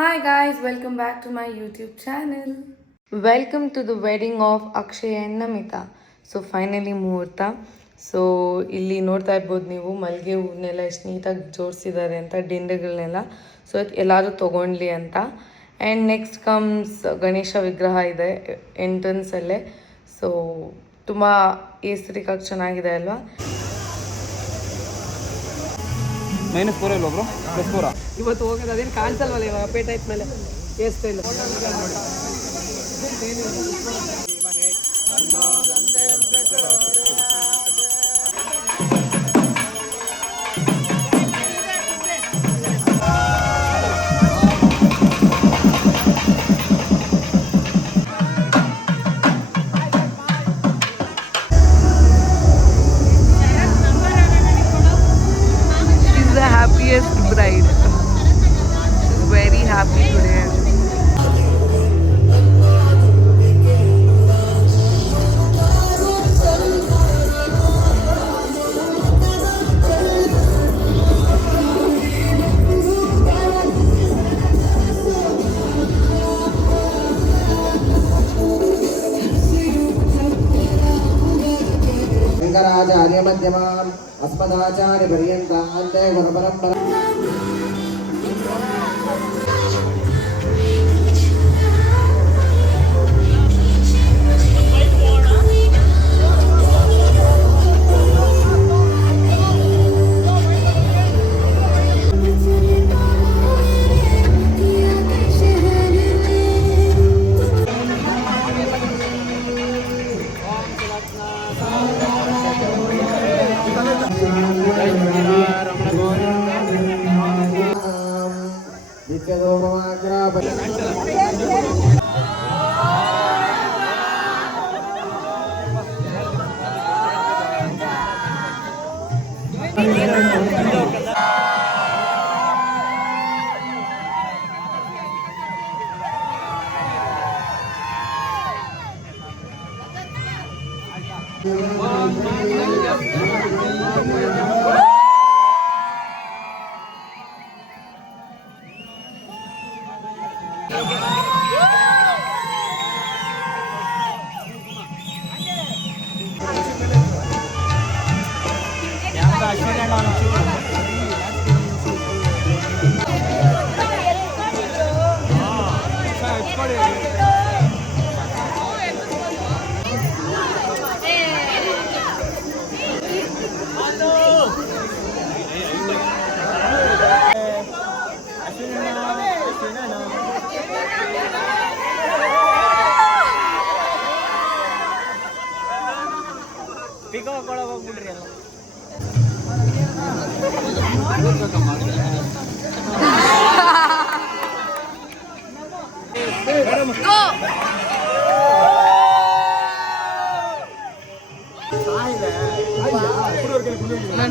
Hi guys, welcome back to my YouTube channel. Welcome to the wedding of Akshay and Namita. So finally ಮುಹೂರ್ತ. So ಇಲ್ಲಿ ನೋಡ್ತಾ ಇರ್ಬೋದು ನೀವು ಮಲ್ಲಿಗೆ ಹೂವನ್ನೆಲ್ಲ ಎಷ್ಟು ನೀಟಾಗಿ ಜೋಡಿಸಿದ್ದಾರೆ ಅಂತ ದಿಂಡುಗಳನ್ನೆಲ್ಲ. ಸೊ ಎಲ್ಲರೂ ತೊಗೊಂಡ್ಲಿ ಅಂತ. ಆ್ಯಂಡ್ ನೆಕ್ಸ್ಟ್ ಕಮ್ಸ್ ಗಣೇಶ ವಿಗ್ರಹ ಇದೆ ಎಂಟ್ರೆನ್ಸಲ್ಲೇ. ಸೊ ತುಂಬ ಏಸ್ರಿಕಾಗಿ ಚೆನ್ನಾಗಿದೆ ಅಲ್ವಾ. -4 ಇಲ್ವಾ ಬ್ರೋ? +4 ಇವತ್ತು ಹೋಗೋದು ಅದೇನು ಕಾಣಿಸಲ್ವಲ್ಲ ಇವಾಗ ಪೇಟೆ ಮೇಲೆ hair style. Happiest bride. She's very happy today. Shankaracharya मध्यमाम् अस्मदाचार्य पर्यन्तां वन्दे गुरुपरम्परा.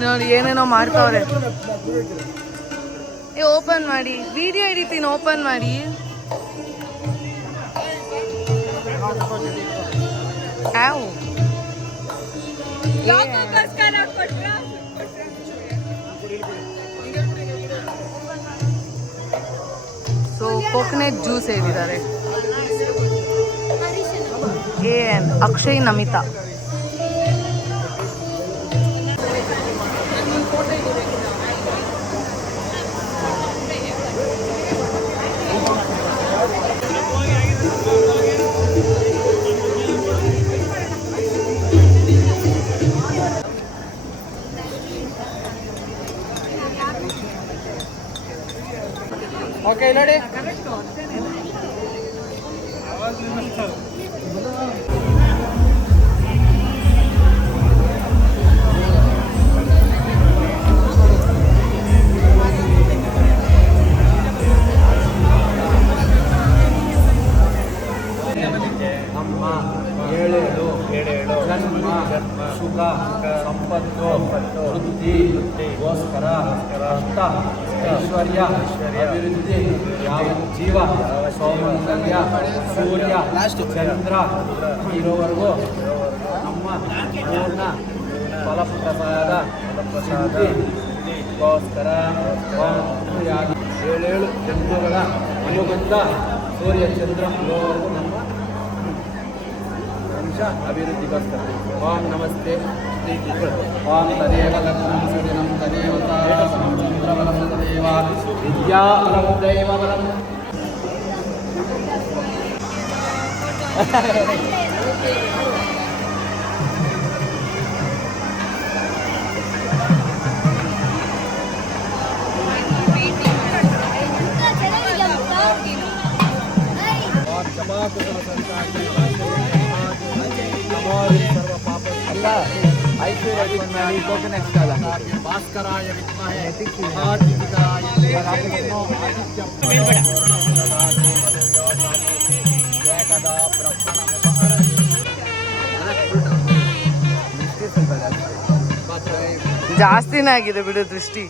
ನೋಡಿ ಏನೇನೋ ಮಾಡ್ತಾವ್ರೆ. ಓಪನ್ ಮಾಡಿ ವಿಡಿಯೋ ಹಿಡಿತೀನಿ. ಓಪನ್ ಮಾಡಿ. ಸೊ ಕೋಕೋನಟ್ ಜ್ಯೂಸ್ ಹೇಳಿದ್ದಾರೆ. ಅಕ್ಷಯ್ ನಮಿತಾ. ಓಕೆ ನೋಡಿ. ಸುಖ ಸಂಪತ್ತು ವೃದ್ಧಿ ಗೋಸ್ಕರ ಅರ್ಥ ಐಶ್ವರ್ಯ ಅಭಿವೃದ್ಧಿ ಜೀವ ಸೌಮಂಗಲ್ಯ ಸೂರ್ಯ ಚಂದ್ರ ಇರೋವರೆಗೂ ನಮ್ಮ ಪೂರ್ಣ ಫಲಪ್ರಸಾದ ಗೋಸ್ಕರ 7 ಜನ್ಮಗಳ ನಮಗೊಂದ ಸೂರ್ಯ ಚಂದ್ರ ಇರೋವರೆಗೂ ನಮ್ಮ ವಂಶ ಅಭಿವೃದ್ಧಿಗೋಸ್ಕರ. ಓಂ ನಮಸ್ತೆ ಓಂ ತದೇವ ಲಗ್ನಂ ಸುದಿನಂ ತದೇವ ತಾರಸಂ ಚಂದ್ರಬಲಂ ತದೇವ ವಿದ್ಯಾಬಲಂ ದೈವಬಲಂ. ಭಾಸ್ಕರಾಯ ವಿದ್ಮಹೇ ಮಹಾದೀಪಿಕಾಯ ಏಕದಾ ಜಾಸ್ತಿನೇ ಆಗಿದೆ ಬಿಡು ದೃಷ್ಟಿ.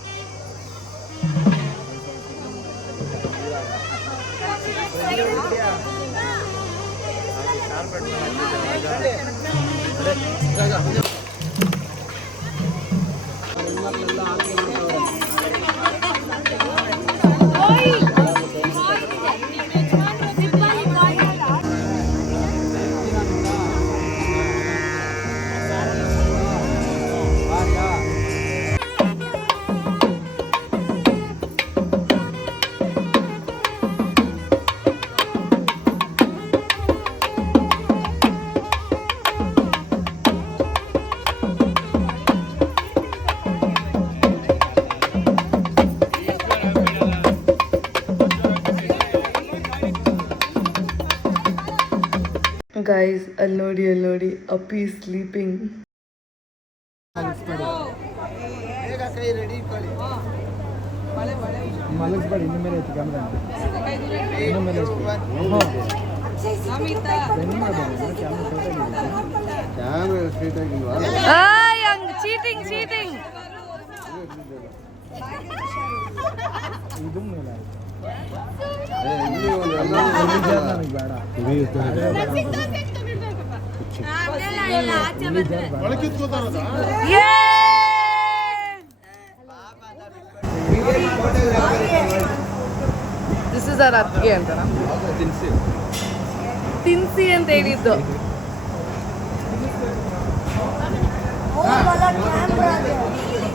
ಗೈಸ್ ಅಲ್ಲಿ ನೋಡಿ ಅಪ್ಪಿ ಸ್ಲೀಪಿಂಗ್. ಮಲಗಿಸ್ಬೇಡಿ, ಇನ್ನು ಮೇಲೆ ಐತಿ ಕ್ಯಾಮ್ರಾ, ಇನ್ನು ಮೇಲೆ ಕ್ಯಾಮ್ರಾ ಸ್ಟ್ರೈಟ್ ಆಗಿಲ್ವಾ? ಚೀಟಿಂಗ್ ಇದು ಮೇಲೆ ದಿಸ್ ಇಸ್ ಅವರ್ ಅತ್ತಿಗೆ ಅಂತ ತಿನ್ಸಿ ಅಂತ ಹೇಳಿದ್ದು.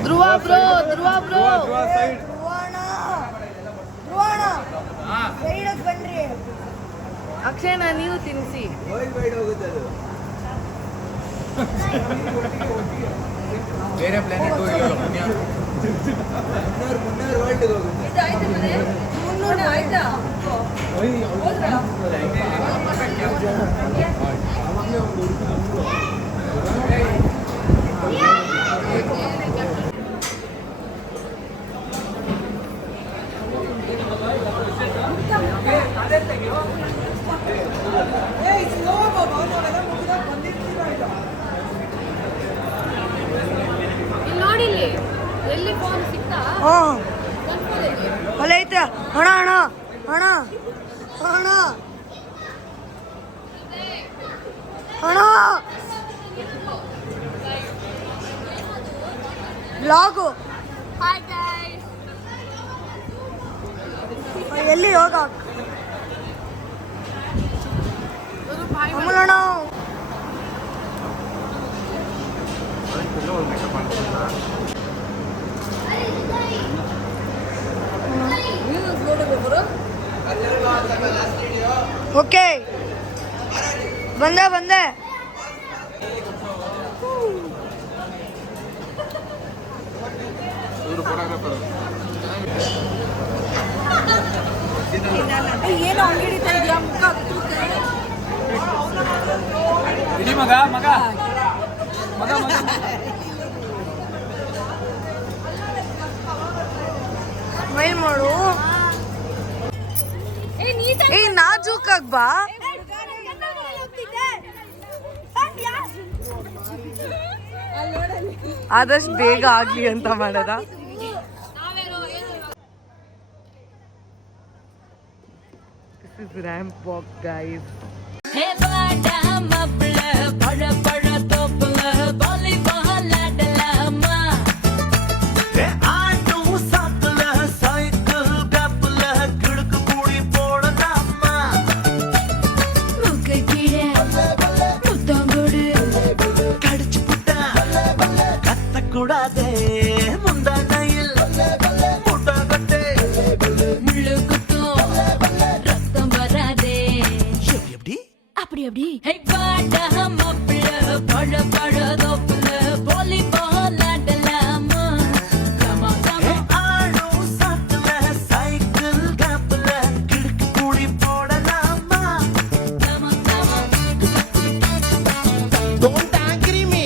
ಧ್ರುವ ಬ್ರೋ ಅಕ್ಷಯನ ನೀವು ತಿನ್ಸಿ. ಬೇರೆ ಪ್ಲಾನೆಟ್ ಹೋಗಿಲ್ಲ. ನೋಡಿಲ್ಲಿ ಎಲ್ಲಿ ಫೋನ್ ಸಿಗ್ತಾ ಹೊಲೆ ಐತೆ. ಹಣ ಬ್ಲಾಗು ಎಲ್ಲಿ ಹೋಗ ಅಮಲಣ್ಣ. ಓಕೆ ಬಂದೆ. ಏನು ಅಂಗಡಿ ಇದೆಯಾ ಮುಖ ಮಗ ಸ್ಮೈಲ್ ಮಾಡು. ನಾಜೂಕಾಗ್ ಬಾ. ಆದಷ್ಟು ಬೇಗ ಆಗ್ಲಿ ಅಂತ ಮಾಡದ. This is ramp walk, guys. எப்படி ஹே பாடா மாப்பிள்ள பழ பழ தோப்புல வாலிபால் ஆடலாமா கமா கமா ஆளோ சாட்ல சைக்கிள் கப்பல கிடுக்கு கூடி போடலாமா comma comma Don't agree me.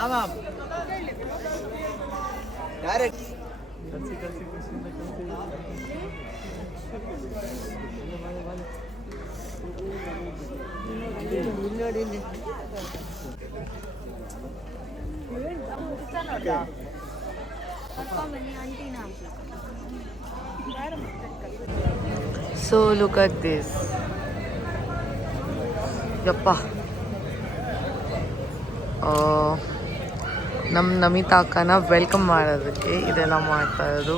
ஆமாம் direct So look at this. ಯಪ್ಪ ನಮ್ಮ ನಮಿತಾ ಅಕ್ಕನ ವೆಲ್ಕಮ್ ಮಾಡೋದಕ್ಕೆ ಇದೆಲ್ಲ ಮಾಡ್ತಾ ಇರೋದು.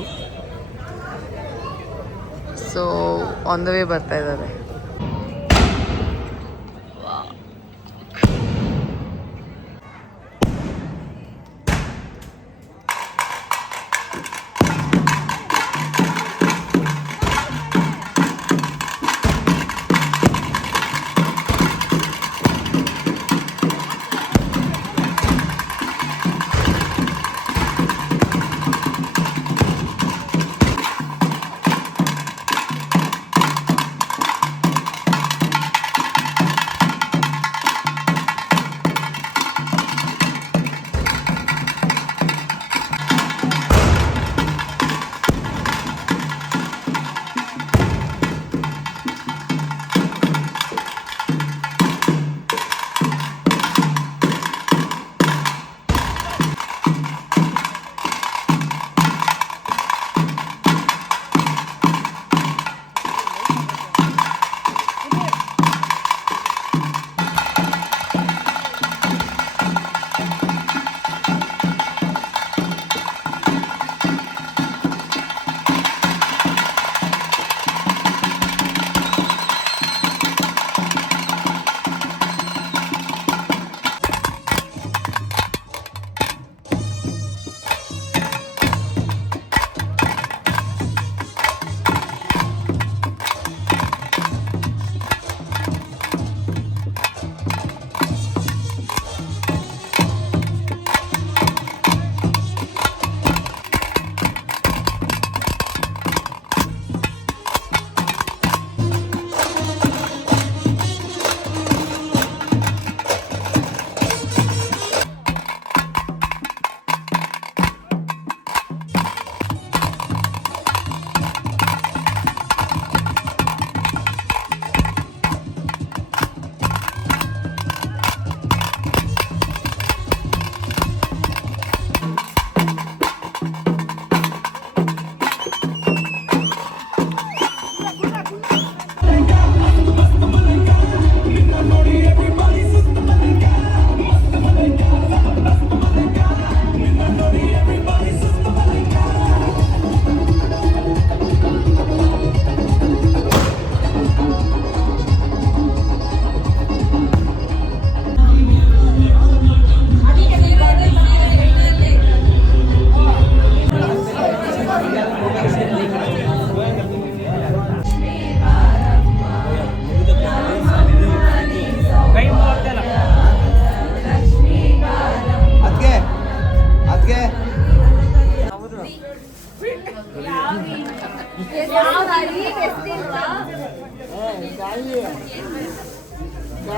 ಸೊ ಆನ್ ದ ವೇ ಬರ್ತಾ ಇದ್ದಾರೆ.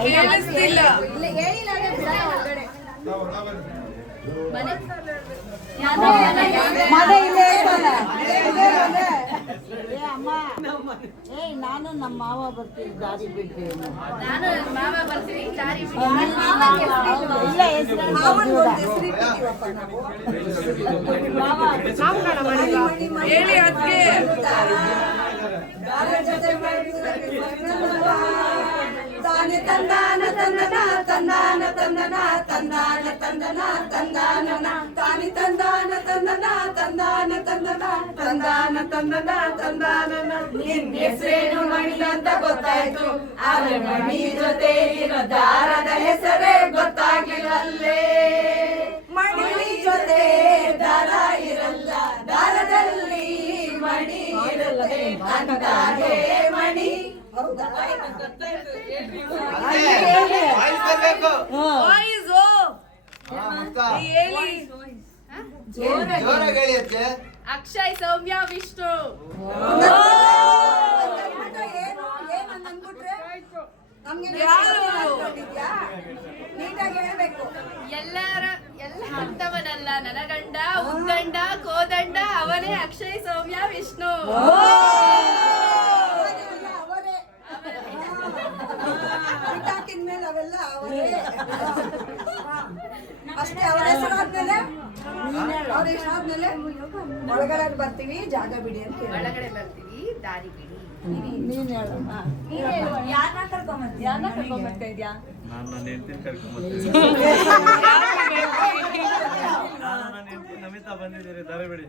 ಕೇಳಿಸ್ತಿಲ್ಲ. ಮನೆ ಇಲ್ಲೇ ಇದ್ದಾನೆ. ಏ ಅಮ್ಮ, ನಾನು ನಮ್ಮ ಮಾವ ಬರ್ತೀವಿ ದಾರಿ ಬಿಡ್ತೀವಿ. ನಾನು ಮಾವ ಬರ್ತೀವಿ ದಾರಿ ಬಿಡಿ. ಇಲ್ಲ ಹೇಳಿ ಅದಕ್ಕೆ ತಾನೆ ತಂದಾನ ತಂದನ ತಂದಾನ ತಂದನ ತಂದಾನ ತಂದನ ತಂದಾನ ತಾನಿ ತಂದಾನ ತಂದನ ತಂದಾನ ತಂದನ ತಂದಾನ ತಂದನ ತಂದಾನ ನಿನ್ ಹೆಸರೇನು ಮಣಿ ಅಂತ ಗೊತ್ತಾಯ್ತು, ಆದ್ರೆ ಮಣಿ ಜೊತೆ ಇರೋ ದಾರದ ಹೆಸರೇ ಗೊತ್ತಾಗಿಲ್ಲಲ್ಲೇ. ಮಣಿ ಜೊತೆ ದಾರ ಇರಲ್ಲ, ದಾರದಲ್ಲಿ ಮಣಿ ಇರಲ್ಲದೆ ಅಂದಾಗೆ ಮಣಿ. ಅಕ್ಷಯ್, ಸೌಮ್ಯ, ವಿಷ್ಣು. ಎಲ್ಲರ ಎಲ್ಲ ಅಂತವನಲ್ಲ ನನ್ನ ಗಂಡ, ಉದ್ದಂಡ, ಕೋದಂಡ, ಅವನೇ ಅಕ್ಷಯ್, ಸೌಮ್ಯ, ವಿಷ್ಣು. ಮೇಲೆ ಅವೆಲ್ಲ ಅವರೇ ಅಷ್ಟೇ. ಅವರ ಹೆಸರಾದ್ಮೇಲೆ ಅವ್ರ ಹೆಸರಾದ್ಮೇಲೆ ಒಳಗಡೆ ಬರ್ತೀವಿ, ಜಾಗ ಬಿಡಿ ಅಂತ ಹೇಳಿ. ಒಳಗಡೆ ಬರ್ತೀವಿ, ದಾರಿ ಬಿಡಿ. ನೀನ್ ಹೇಳಮ್ಮ. ಯಾರನ್ನ ಕರ್ಕೊಂಬರ್ತಾ ಇದ್ಯಾ? ನಾನು ನನ್ನ ಹೆಂಡತಿನ ಕರ್ಕೊಂಡ್ಬರ್ತೀನಿ. ನಮಿತಾ ಬಂದಿದ್ದೀರಿ, ದಾರಿ ಬಿಡಿ.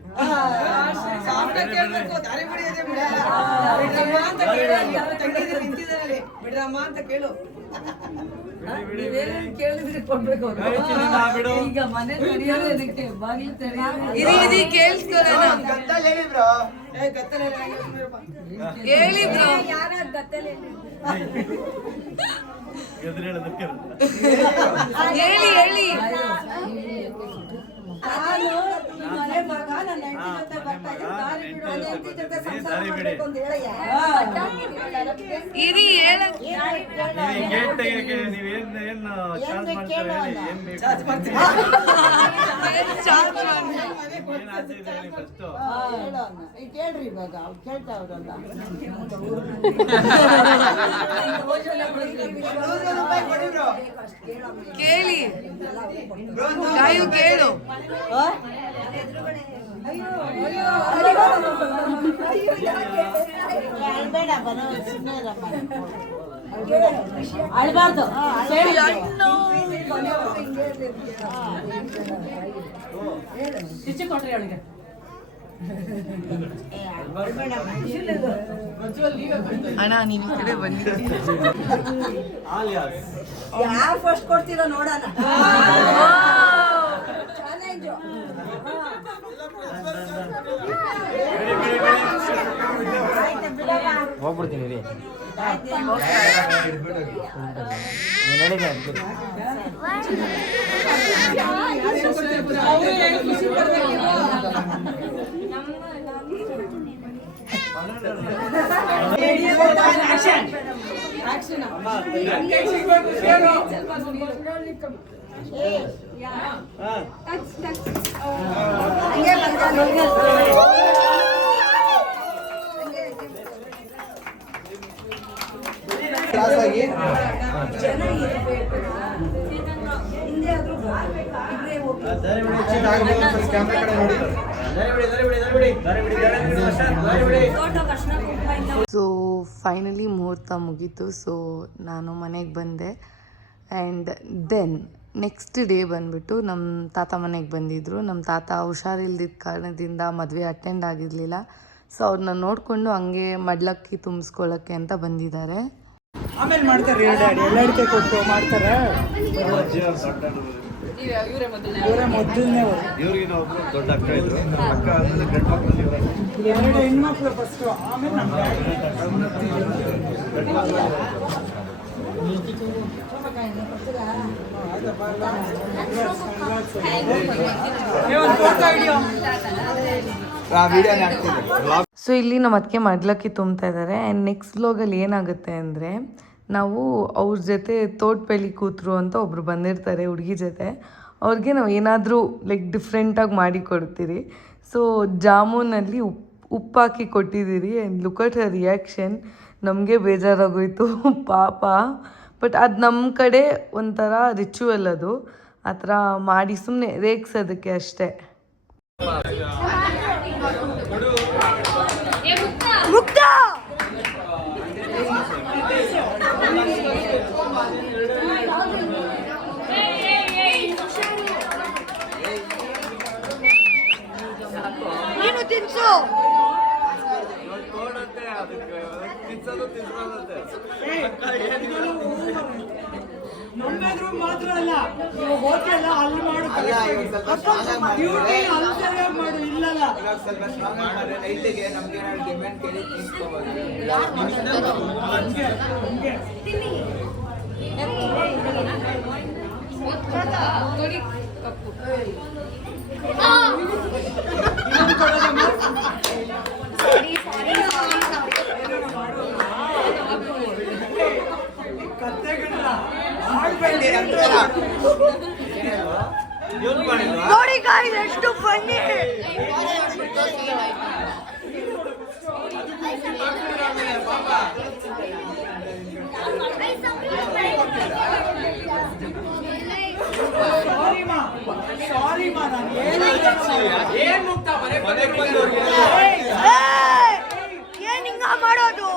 ಬಿಡ್ರಮ್ಮ ಅಂತ ಕೇಳು. ಕೇಳಿದ್ರೆ ಕೊಡ್ಬೇಕು ಅವ್ರು. ಈಗ ಮನೆ ತೆರೆಯೋದು ಅದಕ್ಕೆ, ಬಾಗಿಲು ತೆರೆಯೋದು. ಹೇಳಿ ಬ್ರೋ. ಯಾರಾದ್ ಗತ್ತಲೆ ಎದುರು ಹೇಳೋದಕ್ಕೆ ಹೇಳಿ ಹೇಳಿ. ನಾನು ಈ ಮನೆ ಮಗ, ನನ್ನ ಹೆಂಡತಿ ಜೊತೆ ಬರ್ತಾ ಇದ್ದೀನಿ, ದಾರಿ ಬಿಡು, ನನ್ನ ಹೆಂಡತಿ ಜೊತೆ ಸಂಸಾರ ಮಾಡ್ಬೇಕು ಅಂತ ಹೇಳಯ್ಯ. ಇರಿ ಹೇಳಕ್ ಗೇಟ್ ತೆಗಿಯಕ್ಕೆ ನೀವೇನ್ ಚಾರ್ಜ್ ಮಾಡ್ತೀರಾ ಹೇಳಿ, ಏನ್ ಬೇಕು? ಏನ್ ಆಸೆ ಇದೆ ಹೇಳಿ ಫಸ್ಟ್. ಹೇಳೋಣ. ಈಗ ಕೇಳ್ರಿ, ಇವಾಗ ಅವ್ರು ಕೇಳ್ತಾವ್ರಲ್ಲ. ಕೇಳಿ, ಕಾಯು ಕೇಳು. ಅಳ್ಬೇಡ, ಬರೋ ಸುಮ್ಮನೆ ಇರಮ್ಮ. ಅಳ್ಬಾರ್ದು. ಕೊಟ್ರಿ ಅವಳಿಗೆ. ಅಣ್ಣ ನೀನ್ ಈ ಕಡೆ ಬಂದಿದ್ದೀವಿ. ಯಾರು ಫಸ್ಟ್ ಕೊಡ್ತೀರೋ ನೋಡೋಣ. ಚಾಲೆಂಜು. ಹೋಗ್ಬಿಡ್ತೀನಿ ರೀ. ಸೊ ಫೈನಲಿ ಮುಹೂರ್ತ ಮುಗೀತು. ಸೊ ನಾನು ಮನೆಗೆ ಬಂದೆ. ಆ್ಯಂಡ್ ದೆನ್ ನೆಕ್ಸ್ಟ್ ಡೇ ಬಂದುಬಿಟ್ಟು ನಮ್ಮ ತಾತ ಮನೆಗೆ ಬಂದಿದ್ದರು. ನಮ್ಮ ತಾತ ಹುಷಾರಿಲ್ದಿದ್ದ ಕಾರಣದಿಂದ ಮದುವೆ ಅಟೆಂಡ್ ಆಗಿರಲಿಲ್ಲ. ಸೊ ಅವ್ರನ್ನ ನೋಡಿಕೊಂಡು ಹಂಗೆ ಮಡ್ಲಕ್ಕಿ ತುಂಬಿಸ್ಕೊಳ್ಳೋಕ್ಕೆ ಅಂತ ಬಂದಿದ್ದಾರೆ. ಆಮೇಲೆ ಮಾಡ್ತಾರೆ ಎಲ್ಲಡಿಕೆ ಕೊಟ್ಟು ಮಾಡ್ತಾರೆ. ಇವರೇ ಮೊದಲನೇ ಇವ್ರಿಗಿನ ಒಬ್ರು ದೊಡ್ಡ ಅಕ್ಕ ಇದ್ರು. ಅಕ್ಕ ಆದ್ಮೇಲೆ ಗಂಡು ಮಕ್ಕಳು ಎರಡು ಹೆಣ್ಮಕ್ಳು ಫಸ್ಟು, ಆಮೇಲೆ ನಮ್ಮ ಸೊ ಇಲ್ಲಿ ನಮ್ಮ ಅದಕ್ಕೆ ಮಡ್ಲಕ್ಕಿ ತುಂಬ್ತಾ ಇದ್ದಾರೆ. ಆ್ಯಂಡ್ ನೆಕ್ಸ್ಟ್ ವ್ಲಾಗಲ್ಲಿ ಏನಾಗುತ್ತೆ ಅಂದರೆ, ನಾವು ಅವ್ರ ಜೊತೆ ತೋಟಪಳ್ಳಿ ಕೂತರು ಅಂತ ಒಬ್ರು ಬಂದಿರ್ತಾರೆ ಹುಡುಗಿ ಜೊತೆ. ಅವ್ರಿಗೆ ನಾವು ಏನಾದರೂ ಲೈಕ್ ಡಿಫ್ರೆಂಟಾಗಿ ಮಾಡಿ ಕೊಡ್ತೀರಿ. ಸೊ ಜಾಮೂನಲ್ಲಿ ಉಪ್ಪು ಹಾಕಿ ಕೊಟ್ಟಿದ್ದೀರಿ and look at her reaction. ನಮಗೆ ಬೇಜಾರಾಗೋಯ್ತು ಪಾಪ. ಬಟ್ ಅದು ನಮ್ಮ ಕಡೆ ಒಂಥರ ರಿಚುವಲ್, ಅದು ಆ ಥರ ಮಾಡಿ ಸುಮ್ಮನೆ ರೇಗ್ಸೋದಕ್ಕೆ ಅಷ್ಟೇ. ನೀನು ತಿನ್ಸು. ನಮ್ಮೆದ್ರು ಮಾತ್ರ ಅಲ್ಲ, ನೀವು ಹೋಟೆಲ್ ಅಲ್ಲಿ ಮಾಡು, ಡ್ಯೂಟಿ ಅಲ್ಲಿ ಸರಿಯಾಗಿ ಮಾಡು. ಇಲ್ಲಲ್ಲ ನೋಡಿ ಗಾಯ್ಸ್ ಎಷ್ಟು ಫನ್ನಿ. ಸಾರಿ ಮಾ, ನಾನು ಏನ್ ಹಿಂಗ ಮಾಡೋದು?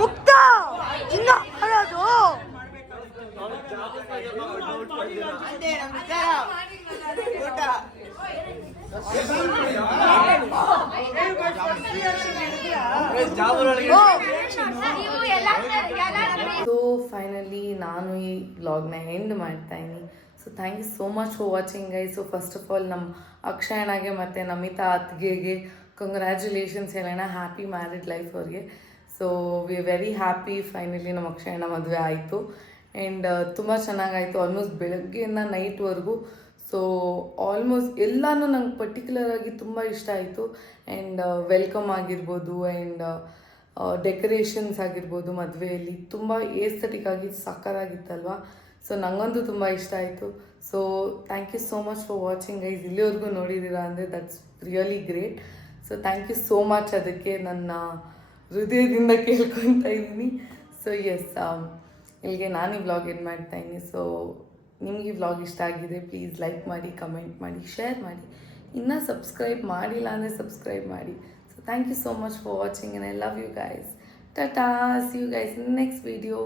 ಮುಕ್ತ ಹಿಂಗ ಮಾಡೋದು? ಸೊ ಫೈನಲಿ ನಾನು ಈ ವ್ಲಾಗ್ನ ಎಂಡ್ ಮಾಡ್ತಾಯಿದ್ದೀನಿ. So thank you so much for watching guys. So first of all ನಮ್ಮ ಅಕ್ಷಯಣ್ಣಗೆ ಮತ್ತು ನಮಿತಾ ಅತ್ತಿಗೆಗೆ ಕಂಗ್ರ್ಯಾಚುಲೇಷನ್ಸ್ ಹೇಳೋಣ. ಹ್ಯಾಪಿ ಮ್ಯಾರಿಡ್ ಲೈಫ್ ಅವ್ರಿಗೆ. So we are very happy. Finally ನಮ್ಮ ಅಕ್ಷಯಣ್ಣ ಮದುವೆ ಆಯಿತು ಆ್ಯಂಡ್ ತುಂಬ ಚೆನ್ನಾಗಾಯಿತು. ಆಲ್ಮೋಸ್ಟ್ ಬೆಳಗ್ಗೆಯಿಂದ ನೈಟ್ವರೆಗೂ. ಸೊ ಆಲ್ಮೋಸ್ಟ್ ಎಲ್ಲನೂ ನಂಗೆ ಪರ್ಟಿಕ್ಯುಲರಾಗಿ ತುಂಬ ಇಷ್ಟ ಆಯಿತು. ಆ್ಯಂಡ್ ವೆಲ್ಕಮ್ ಆಗಿರ್ಬೋದು ಆ್ಯಂಡ್ ಡೆಕೋರೇಷನ್ಸ್ ಆಗಿರ್ಬೋದು, ಮದುವೆಯಲ್ಲಿ ತುಂಬ ಏಸ್ಥೆಟಿಕ್ ಆಗಿ ಸಕ್ಕತ್ತಾಗಿತ್ತಲ್ವ. ಸೊ ನನಗಂತೂ ತುಂಬ ಇಷ್ಟ ಆಯಿತು. So thank you so much for watching guys. ಇಲ್ಲಿವರೆಗೂ ನೋಡಿದ್ದೀರಾ ಅಂದರೆ that's really great. So thank you so much. ಅದಕ್ಕೆ ನನ್ನ ಹೃದಯದಿಂದ ಕೇಳ್ಕೊತಾ ಇದ್ದೀನಿ. ಸೊ ಎಸ್, ಇಲ್ಲಿಗೆ ನಾನು ಈ ವ್ಲಾಗ್ ಏನು ಮಾಡ್ತಾಯಿದ್ದೀನಿ. ಸೊ ನಿಮಗೆ ವ್ಲಾಗ್ ಇಷ್ಟ ಆಗಿದೆ ಪ್ಲೀಸ್ ಲೈಕ್ ಮಾಡಿ, ಕಮೆಂಟ್ ಮಾಡಿ, ಶೇರ್ ಮಾಡಿ. ಇನ್ನೂ ಸಬ್ಸ್ಕ್ರೈಬ್ ಮಾಡಿಲ್ಲ ಅಂದರೆ ಸಬ್ಸ್ಕ್ರೈಬ್ ಮಾಡಿ. So thank you so much for watching and I love you guys. Tata, see you guys in the next video.